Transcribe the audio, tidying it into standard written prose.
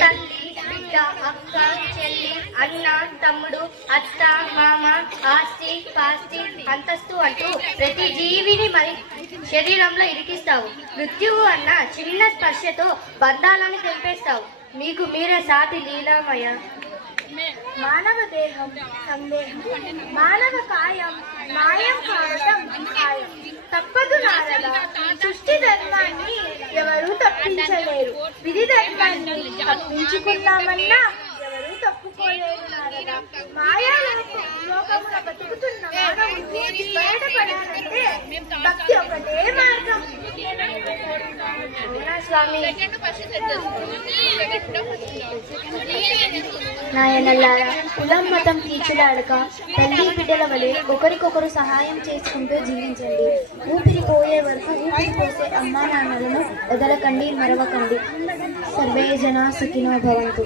తల్లి, బిడ్డ, అక్క, చెల్లి, అన్న, తమ్ముడు, అత్త, మామ, ఆస్తి, పాస్తి, అంతస్తు అంటూ ప్రతి జీవిని మరి శరీరంలో ఇరికిస్తావు. మృత్యువు అన్న చిన్న స్పర్శతో బంధాలను తెంపేస్తావు. మీకు మీరే సాటి లీలామయ. మానవ దేహం సందేహం, మానవ కాయం మాయం కావటం ఖాయం. తప్పదు నారద, సృష్టి ధర్మాన్ని ఎవరూ తప్పించలేరు. విధి ధర్మాన్ని తప్పించుకున్నామన్నా ఎవరూ తప్పుకోలేరు నారద. మాయా లోకమున బతుకుతున్న మానవుడు బయటపడాలంటే భక్తి ఒకటే మార్గం. స్వామి, నాయనల్లారా, కులం మతం తీర్చులాడక తల్లి బిడ్డల వలె ఒకరికొకరు సహాయం చేసుకుంటూ జీవించండి. ఊపిరి పోయే వరకు ఊపిరి పోసే అమ్మా నాన్నలను వదలకండి, మరవకండి. సర్వే జనా సుఖినో భవంతు.